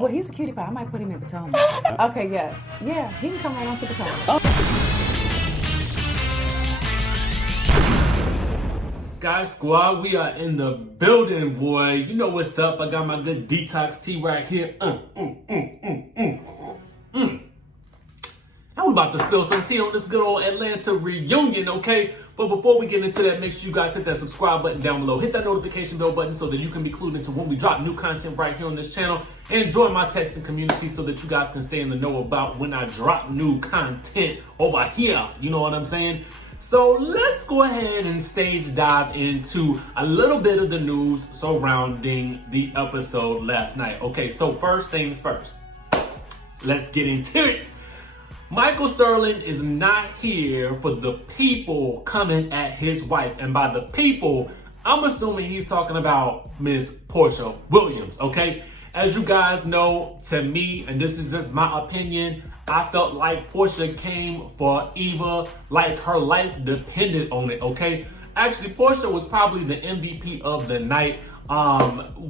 Well, he's a cutie pie. I might put him in Potomac. Okay, yes. Yeah, he can come right on to Potomac. Sky Squad, we are in the building, boy. You know what's up. I got my good detox tea right here. And we're about to spill some tea on this good old Atlanta reunion, okay? But before we get into that, make sure you guys hit that subscribe button down below. Hit that notification bell button so that you can be clued into when we drop new content right here on this channel. And join my texting community so that you guys can stay in the know about when I drop new content over here. You know what I'm saying? So let's go ahead and stage dive into a little bit of the news surrounding the episode last night. Okay, so first things first. Let's get into it. Michael Sterling is not here for the people coming at his wife. And by the people, I'm assuming he's talking about Miss Porsha Williams, okay? As you guys know, to me, and this is just my opinion, I felt like Porsha came for EVA like her life depended on it, okay? Actually, Porsha was probably the MVP of the night,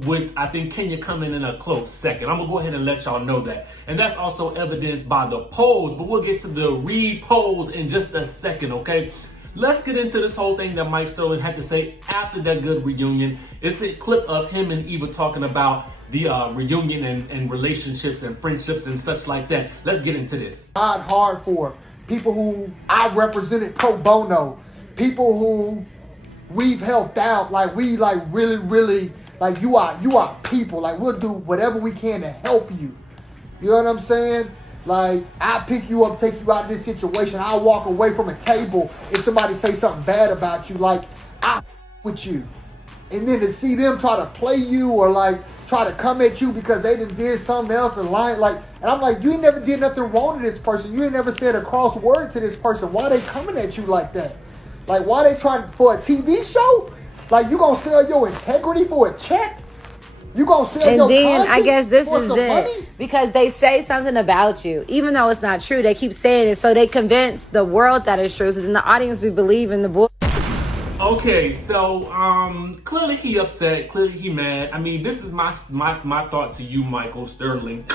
with, I think, Kenya coming in a close second. I'm gonna go ahead and let y'all know that. And that's also evidenced by the polls, but we'll get to the re-polls in just a second, okay? Let's get into this whole thing that Mike Sterling had to say after that good reunion. It's a clip of him and Eva talking about the reunion and relationships and friendships and such like that. Let's get into this. Hard for people who I represented pro bono, people who we've helped out, like we like really like you are people, like we'll do whatever we can to help you. You know what I'm saying? Like I pick you up, take you out of this situation. I'll walk away from a table if somebody say something bad about you, like I with you. And then to see them try to play you or like try to come at you because they done did something else and lying, like, and I'm like, you ain't never did nothing wrong to this person. You ain't never said a cross word to this person. Why they coming at you like that? Like, why they trying for a TV show? Like, you gonna sell your integrity for a check? You gonna sell and your then I guess this for is some it money? Because they say something about you, even though it's not true. They keep saying it, so they convince the world that it's true. So then the audience will believe in the bull. Okay, so clearly he upset, clearly he mad. I mean, this is my thought to you, Michael Sterling.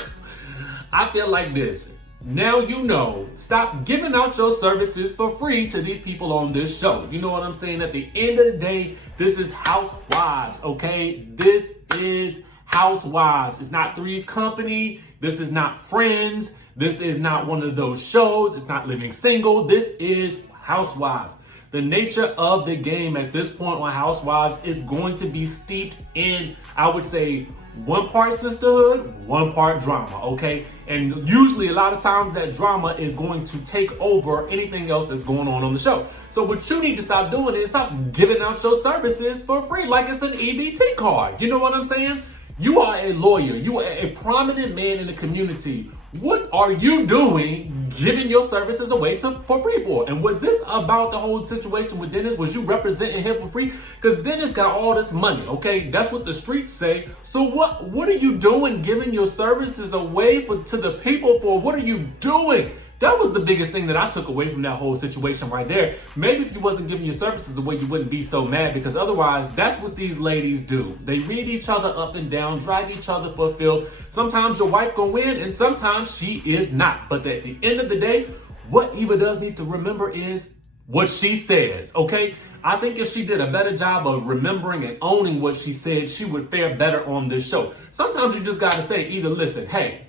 I feel like this. Now you know, stop giving out your services for free to these people on this show. You know what I'm saying? At the end of the day, this is Housewives, okay? This is Housewives. It's not Three's Company. This is not Friends. This is not one of those shows. It's not Living Single. This is Housewives. The nature of the game at this point on Housewives is going to be steeped in, I would say, one part sisterhood, one part drama, okay? And usually a lot of times that drama is going to take over anything else that's going on the show. So what you need to stop doing is stop giving out your services for free like it's an EBT card. You know what I'm saying? You are a lawyer. You are a prominent man in the community. What are you doing giving your services away for free for? And was this about the whole situation with Dennis? Was you representing him for free? Because Dennis got all this money, okay? That's what the streets say. So what are you doing giving your services away to the people for? What are you doing? That was the biggest thing that I took away from that whole situation right there. Maybe if you wasn't giving your services away, you wouldn't be so mad, because otherwise, that's what these ladies do. They read each other up and down, drag each other for filth. Sometimes your wife gonna win, and sometimes she is not. But at the end of the day, what Eva does need to remember is what she says, okay? I think if she did a better job of remembering and owning what she said, she would fare better on this show. Sometimes you just gotta say either, listen, hey,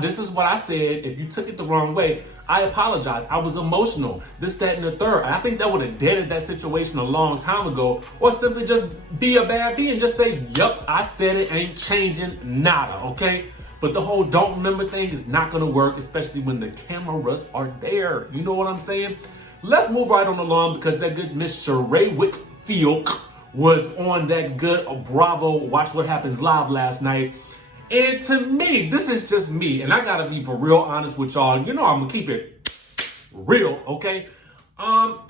this is what I said. If you took it the wrong way, I apologize. I was emotional. This, that, and the third. I think that would have deaded that situation a long time ago. Or simply just be a bad bee and just say, yup, I said it, ain't changing nada, okay? But the whole don't remember thing is not gonna work, especially when the cameras are there. You know what I'm saying? Let's move right on along, because that good Miss Sheree Whitfield was on that good Bravo Watch What Happens Live last night. And to me, this is just me, and I gotta be for real honest with y'all. You know I'm gonna keep it real, okay?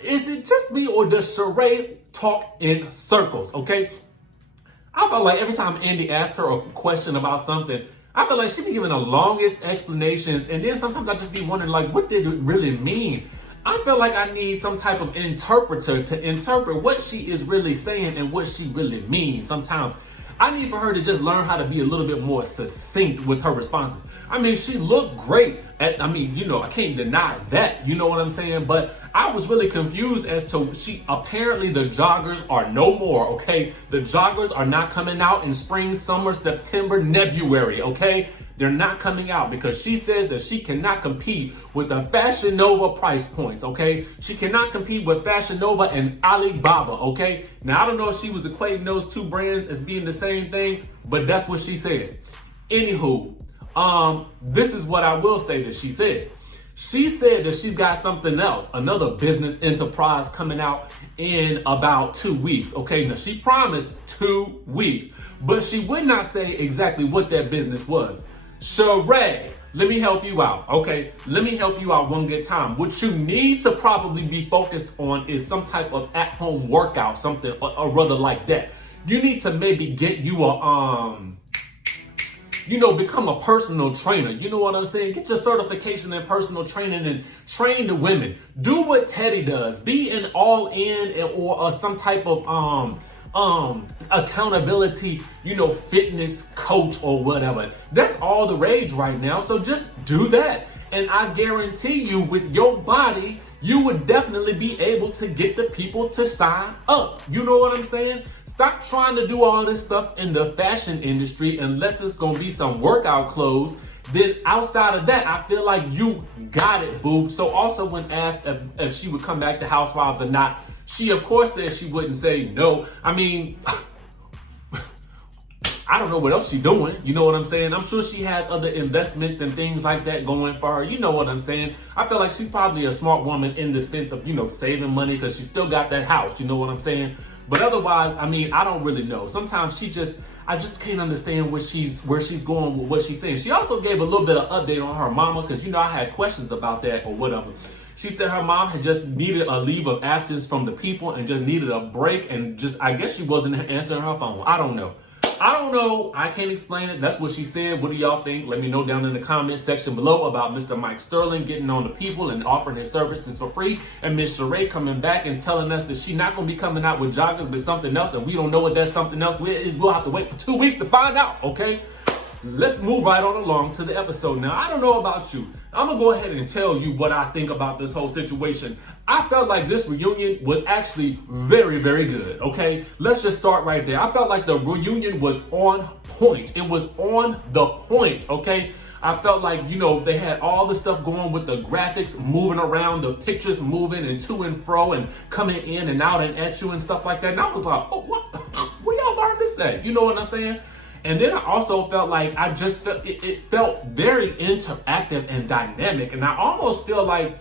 Is it just me, or does Sheree talk in circles, okay? I felt like every time Andy asked her a question about something, I feel like she be giving the longest explanations, and then sometimes I just be wondering, like, what did it really mean? I feel like I need some type of interpreter to interpret what she is really saying and what she really means. Sometimes I need for her to just learn how to be a little bit more succinct with her responses. I mean, she looked great I can't deny that, you know what I'm saying? But I was really confused as to apparently the joggers are no more, okay? The joggers are not coming out in spring, summer, September, February, okay? They're not coming out because she says that she cannot compete with the Fashion Nova price points, okay? She cannot compete with Fashion Nova and Alibaba, okay? Now, I don't know if she was equating those two brands as being the same thing, but that's what she said. Anywho, this is what I will say that she said. She said that she's got something else, another business enterprise coming out in about 2 weeks, okay? Now, she promised 2 weeks, but she would not say exactly what that business was. Sheree, let me help you out, okay? Let me help you out one good time. What you need to probably be focused on is some type of at-home workout, something or rather like that. You need to maybe get you become a personal trainer. You know what I'm saying? Get your certification in personal training and train the women. Do what Teddy does. Be an all-in or some type of accountability, fitness coach or whatever. That's all the rage right now. So just do that. And I guarantee you with your body, you would definitely be able to get the people to sign up. You know what I'm saying? Stop trying to do all this stuff in the fashion industry unless it's going to be some workout clothes. Then outside of that, I feel like you got it, boo. So also when asked if she would come back to Housewives or not, she of course said she wouldn't say no. I mean, I don't know what else she's doing. You know what I'm saying? I'm sure she has other investments and things like that going for her. You know what I'm saying? I feel like she's probably a smart woman in the sense of, saving money because she still got that house. You know what I'm saying? But otherwise, I mean, I don't really know. Sometimes I just can't understand where she's going with what she's saying. She also gave a little bit of update on her mama because, I had questions about that or whatever. She said her mom had just needed a leave of absence from the people and just needed a break and I guess she wasn't answering her phone. I don't know. I can't explain it. That's what she said. What do y'all think? Let me know down in the comment section below about Mr. Mike Sterling getting on the people and offering his services for free. And Miss Sheree coming back and telling us that she's not going to be coming out with joggers but something else. And we don't know what that something else is. We'll have to wait for 2 weeks to find out, okay? Let's move right on along to the episode. Now, I don't know about you. I'm going to go ahead and tell you what I think about this whole situation. I felt like this reunion was actually very, very good, okay? Let's just start right there. I felt like the reunion was on point. It was on the point, okay? I felt like, they had all the stuff going with the graphics moving around, the pictures moving and to and fro and coming in and out and at you and stuff like that. And I was like, oh, what? Where y'all learn this at? You know what I'm saying? And then I also felt like it felt very interactive and dynamic. And I almost feel like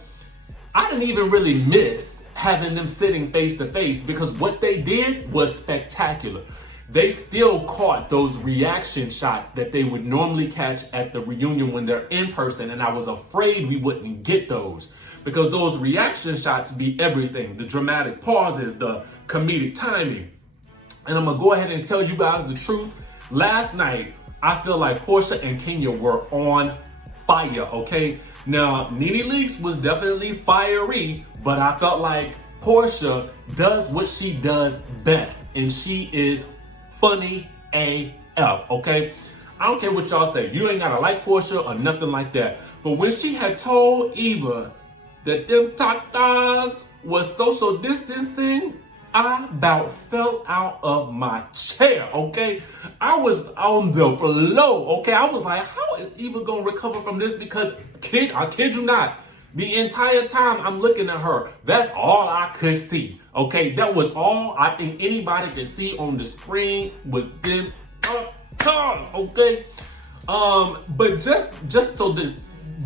I didn't even really miss having them sitting face to face because what they did was spectacular. They still caught those reaction shots that they would normally catch at the reunion when they're in person. And I was afraid we wouldn't get those because those reaction shots be everything. The dramatic pauses, the comedic timing. And I'm going to go ahead and tell you guys the truth. Last night, I feel like Porsha and Kenya were on fire, okay? Now, Nene Leakes was definitely fiery, but I felt like Porsha does what she does best, and she is funny AF, okay? I don't care what y'all say. You ain't gotta like Porsha or nothing like that. But when she had told Eva that them tatas was social distancing, I about fell out of my chair, okay? I was on the floor, okay? I was like, how is Eva gonna recover from this? Because, I kid you not, the entire time I'm looking at her, that's all I could see, okay? That was all I think anybody could see on the screen was them cars, okay? But just so that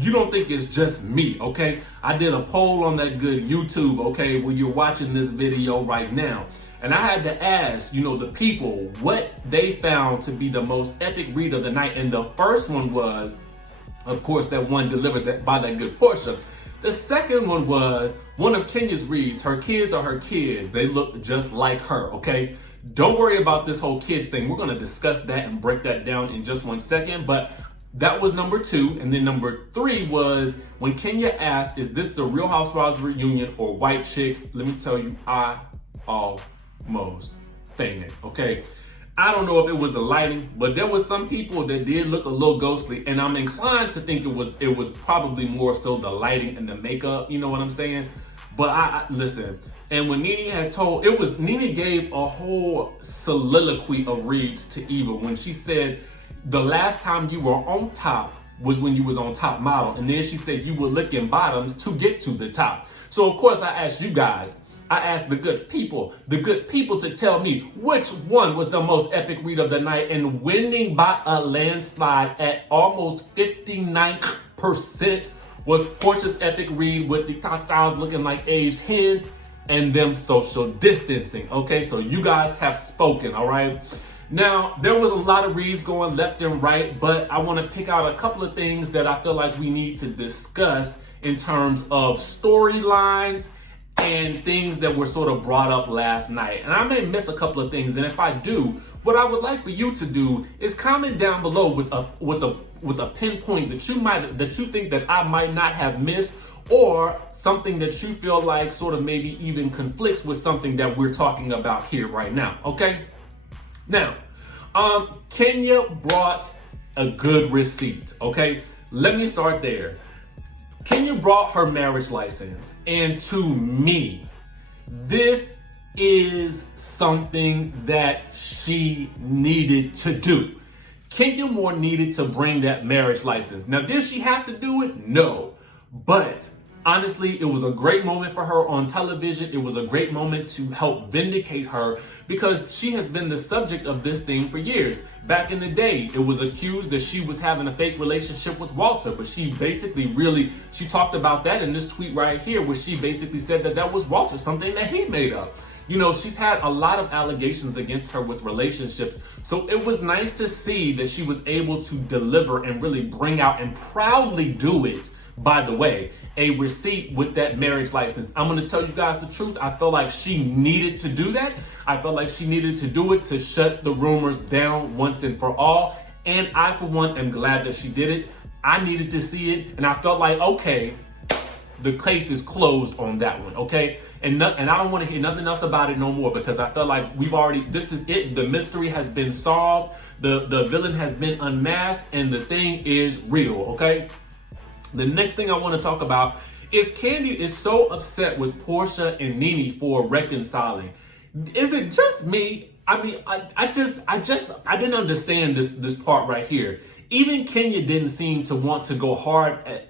you don't think it's just me, okay? I did a poll on that good YouTube, okay, where you're watching this video right now. And I had to ask, the people what they found to be the most epic read of the night. And the first one was, of course, that one delivered by that good Porsha. The second one was one of Kenya's reads. Her kids are her kids. They look just like her, okay? Don't worry about this whole kids thing. We're going to discuss that and break that down in just 1 second. But that was number 2. And then number 3 was when Kenya asked, is this the Real Housewives reunion or white chicks? Let me tell you, I almost fainted, okay? I don't know if it was the lighting, but there was some people that did look a little ghostly, and I'm inclined to think it was probably more so the lighting and the makeup. You know what I'm saying? But I listen. And when Nene had told, Nene gave a whole soliloquy of reads to Eva when she said the last time you were on top was when you was on Top Model, and then she said you were licking bottoms to get to the top. So of course I asked you guys. I asked the good people to tell me which one was the most epic read of the night, and winning by a landslide at almost 59% was Porsha's epic read with the tatas looking like aged hens and them social distancing. Okay, so you guys have spoken, all right? Now, there was a lot of reads going left and right, but I want to pick out a couple of things that I feel like we need to discuss in terms of storylines and things that were sort of brought up last night. And I may miss a couple of things, and if I do, what I would like for you to do is comment down below with a pinpoint that you think that I might not have missed, or something that you feel like sort of maybe even conflicts with something that we're talking about here right now, okay? Now, Kenya brought a good receipt, okay? Let me start there. Kenya brought her marriage license, and to me, this is something that she needed to do. Kenya Moore needed to bring that marriage license. Now, did she have to do it? No. But honestly, it was a great moment for her on television. It was a great moment to help vindicate her because she has been the subject of this thing for years. Back in the day, it was accused that she was having a fake relationship with Walter, but she talked about that in this tweet right here, where she basically said that that was Walter, something that he made up. You know, she's had a lot of allegations against her with relationships. So it was nice to see that she was able to deliver and really bring out and proudly do it. By the way, a receipt with that marriage license. I'm going to tell you guys the truth. I felt like she needed to do that. I felt like she needed to do it to shut the rumors down once and for all. And I, for one, am glad that she did it. I needed to see it. And I felt like, okay, the case is closed on that one, okay? And I don't want to hear nothing else about it no more, because I felt like this is it. The mystery has been solved. The villain has been unmasked, and the thing is real, okay? The next thing I want to talk about is Kandi is so upset with Porsha and Nene for reconciling. Is it just me? I mean, I didn't understand this part right here. Even Kenya didn't seem to want to go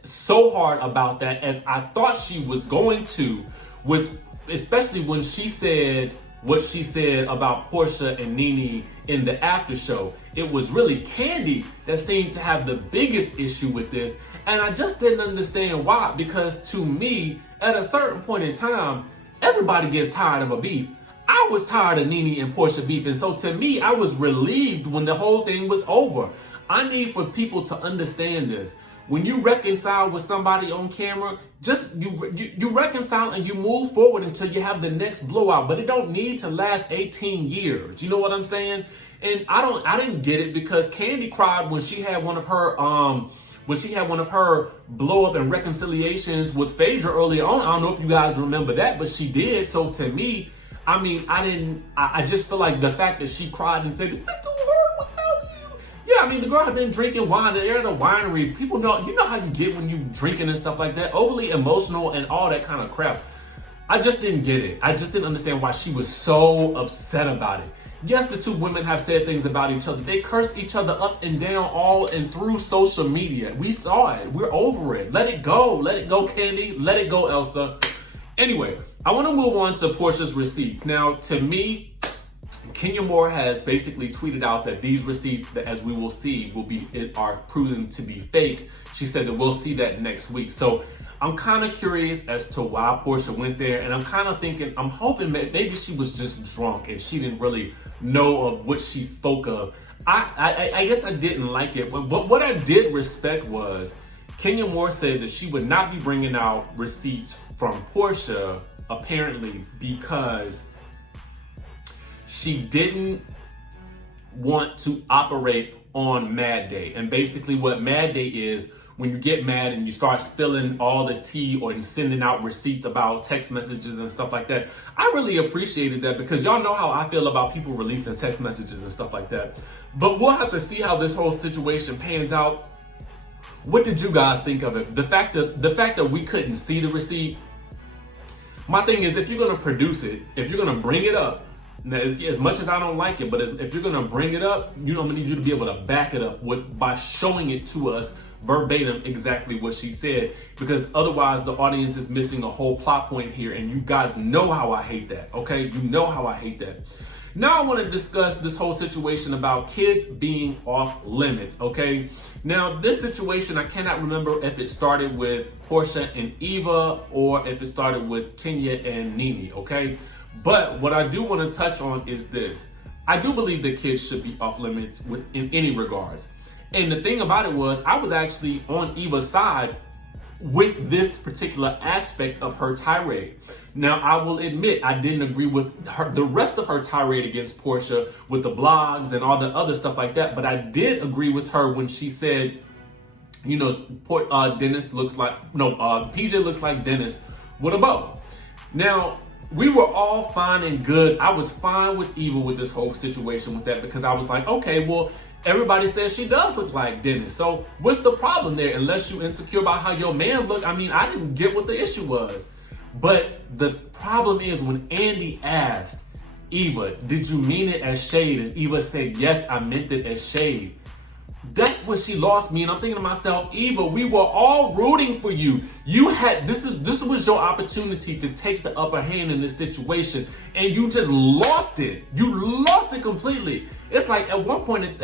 so hard about that as I thought she was going to, especially when she said what she said about Porsha and Nene in the after show. It was really Kandi that seemed to have the biggest issue with this. And I just didn't understand why, because to me, at a certain point in time, everybody gets tired of a beef. I was tired of Nene and Porsha beef, and so to me, I was relieved when the whole thing was over. I need for people to understand this. When you reconcile with somebody on camera, just you reconcile and you move forward until you have the next blowout, but it don't need to last 18 years. You know what I'm saying? And I didn't get it, because Kandi cried when she had one of her blow up and reconciliations with Phaedra earlier on. I don't know if you guys remember that, but she did. So to me, I mean, I just feel like the fact that she cried and said, "It's too hard without you." Yeah, I mean, the girl had been drinking wine. They're at a winery. People know, you know how you get when you drinking and stuff like that, overly emotional and all that kind of crap. I just didn't get it. I just didn't understand why she was so upset about it. Yes, the two women have said things about each other. They cursed each other up and down all and through social media. We saw it. We're over it. Let it go. Let it go, Kandi. Let it go, Elsa. Anyway, I want to move on to Porsha's receipts. Now, to me, Kenya Moore has basically tweeted out that these receipts, that as we will see, are proven to be fake. She said that we'll see that next week. So I'm kind of curious as to why Porsha went there, and I'm kind of thinking, I'm hoping that maybe she was just drunk and she didn't really know of what she spoke of. I guess I didn't like it, but what I did respect was Kenya Moore said that she would not be bringing out receipts from Porsha, apparently because she didn't want to operate on Mad Day. And basically what Mad Day is, when you get mad and you start spilling all the tea or sending out receipts about text messages and stuff like that. I really appreciated that because y'all know how I feel about people releasing text messages and stuff like that. But we'll have to see how this whole situation pans out. What did you guys think of it? The fact that we couldn't see the receipt. My thing is, if you're gonna produce it, if you're gonna bring it up, now, as much as I don't like it, but if you're gonna bring it up, I'm gonna need you to be able to back it up by showing it to us verbatim exactly what she said, because otherwise the audience is missing a whole plot point here, and you guys know how I hate that, okay? You know how I hate that. Now I want to discuss this whole situation about kids being off limits, okay? Now this situation, I cannot remember if it started with Porsha and EVA or if it started with Kanye and Nene, okay? But what I do want to touch on is this. I do believe that kids should be off limits in any regards. And the thing about it was, I was actually on Eva's side with this particular aspect of her tirade. Now, I will admit, I didn't agree with the rest of her tirade against Porsha with the blogs and all the other stuff like that. But I did agree with her when she said, you know, PJ looks like Dennis with a bow. Now, we were all fine and good. I was fine with Eva with this whole situation with that because I was like, okay, well, everybody says she does look like Dennis. So what's the problem there? Unless you insecure about how your man looked. I mean, I didn't get what the issue was. But the problem is when Andy asked Eva, did you mean it as shade? And Eva said, yes, I meant it as shade. That's when she lost me, and I'm thinking to myself, Eva, we were all rooting for you. You had this was your opportunity to take the upper hand in this situation, and you just lost it. You lost it completely. It's like at what point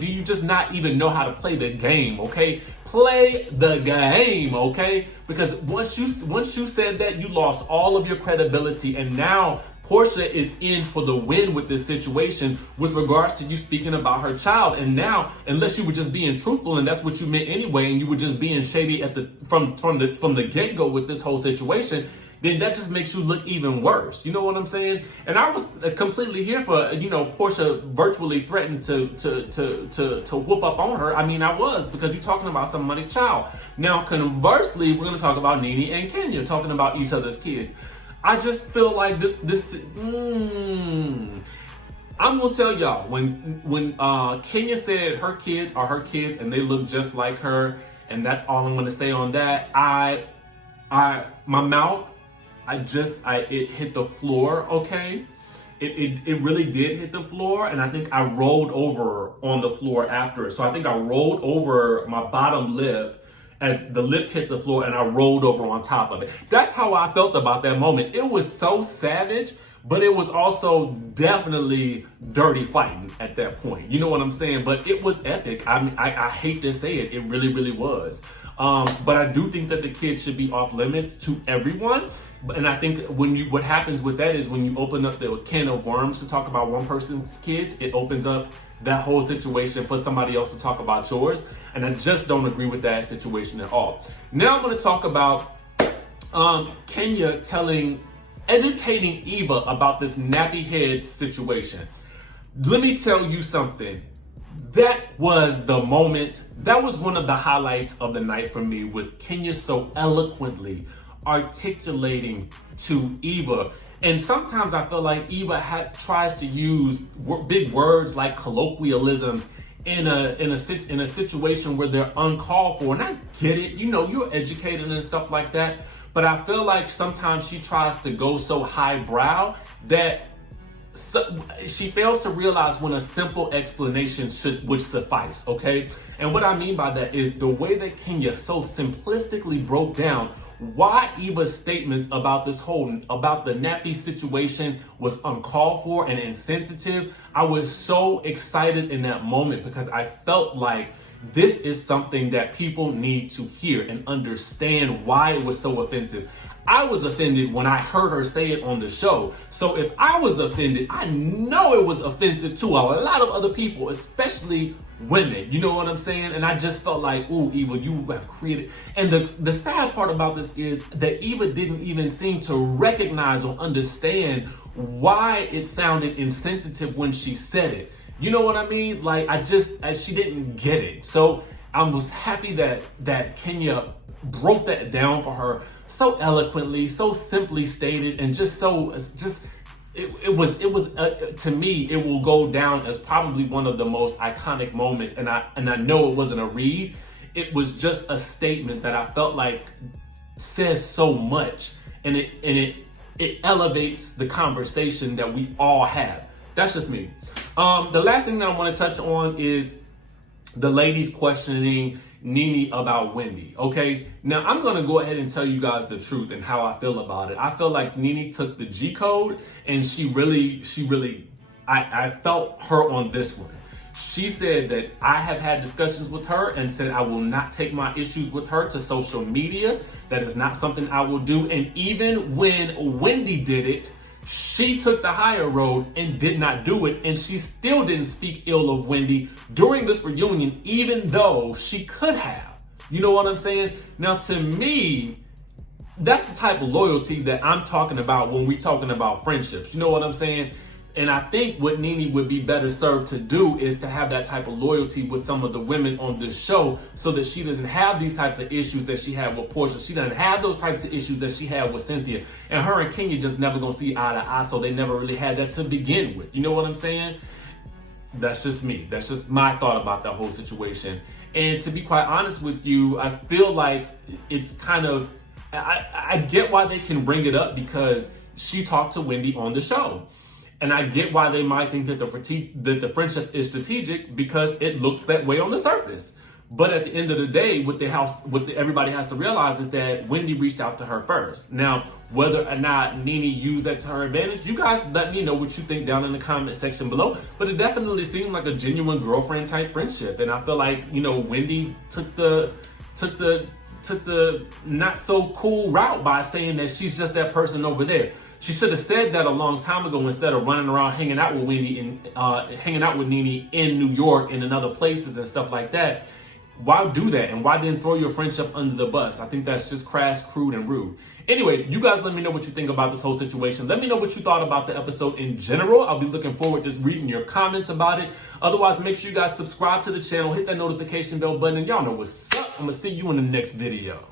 do you just not even know how to play the game? Okay, play the game, okay? Because once you said that, you lost all of your credibility, and now Porsha is in for the win with this situation with regards to you speaking about her child. And now, unless you were just being truthful and that's what you meant anyway, and you were just being shady from the get-go with this whole situation, then that just makes you look even worse. You know what I'm saying? And I was completely here for, Porsha virtually threatened to whoop up on her. I mean, I was, because you're talking about somebody's child. Now, conversely, we're going to talk about Nene and Kenya talking about each other's kids. I just feel like I'm gonna tell y'all, when Kenya said her kids are her kids and they look just like her, and that's all I'm gonna say on that. My mouth, it hit the floor, okay? It really did hit the floor, and I think I rolled over on the floor after it. So I think I rolled over my bottom lip as the lip hit the floor, and I rolled over on top of it. That's how I felt about that moment. It was so savage, but it was also definitely dirty fighting at that point. You know what I'm saying? But it was epic. I hate to say it. It really, really was. But I do think that the kids should be off limits to everyone. And I think what happens with that is when you open up the can of worms to talk about one person's kids, it opens up that whole situation for somebody else to talk about yours. And I just don't agree with that situation at all. Now I'm going to talk about Kenya educating Eva about this nappy head situation. Let me tell you something. That was the moment. That was one of the highlights of the night for me, with Kenya so eloquently articulating to Eva. And sometimes I feel like Eva tries to use big words like colloquialisms in a situation where they're uncalled for. And I get it, you're educated and stuff like that. But I feel like sometimes she tries to go so highbrow that she fails to realize when a simple explanation would suffice, okay? And what I mean by that is the way that Kenya so simplistically broke down why Eva's statements about the nappy situation was uncalled for and insensitive. I was so excited in that moment because I felt like this is something that people need to hear and understand why it was so offensive. I was offended when I heard her say it on the show. So if I was offended, I know it was offensive to a lot of other people, especially women. You know what I'm saying? And I just felt like, ooh, Eva, you have created. And the sad part about this is that Eva didn't even seem to recognize or understand why it sounded insensitive when she said it. You know what I mean? Like, she didn't get it. So I was happy that Kenya broke that down for her so eloquently, so simply stated, and it was to me, it will go down as probably one of the most iconic moments. And I know it wasn't a read. It was just a statement that I felt like says so much, and it elevates the conversation that we all have. That's just me. The last thing that I want to touch on is the ladies questioning Nene about Wendy. Okay, now I'm gonna go ahead and tell you guys the truth and how I feel about it. I feel like Nene took the G code, and she really, I felt her on this one. She said that I have had discussions with her and said I will not take my issues with her to social media. That is not something I will do. And even when Wendy did it, she took the higher road and did not do it. And she still didn't speak ill of Wendy during this reunion, even though she could have. You know what I'm saying? Now, to me, that's the type of loyalty that I'm talking about when we're talking about friendships. You know what I'm saying? And I think what Nene would be better served to do is to have that type of loyalty with some of the women on this show, so that she doesn't have these types of issues that she had with Porsha. She doesn't have those types of issues that she had with Cynthia. And her and Kanye just never gonna see eye to eye, so they never really had that to begin with. You know what I'm saying? That's just me. That's just my thought about that whole situation. And to be quite honest with you, I feel like it's kind of, I get why they can bring it up, because she talked to Wendy on the show. And I get why they might think that the friendship is strategic, because it looks that way on the surface. But at the end of the day, what everybody has to realize is that Wendy reached out to her first. Now, whether or not Nene used that to her advantage, you guys let me know what you think down in the comment section below. But it definitely seemed like a genuine girlfriend type friendship. And I feel like, Wendy took the not so cool route by saying that she's just that person over there. She should have said that a long time ago, instead of running around hanging out with Wendy and hanging out with Nene in New York and in other places and stuff like that. Why do that? And why didn't throw your friendship under the bus? I think that's just crass, crude, and rude. Anyway, you guys let me know what you think about this whole situation. Let me know what you thought about the episode in general. I'll be looking forward to reading your comments about it. Otherwise, make sure you guys subscribe to the channel, hit that notification bell button, and y'all know what's up. I'm going to see you in the next video.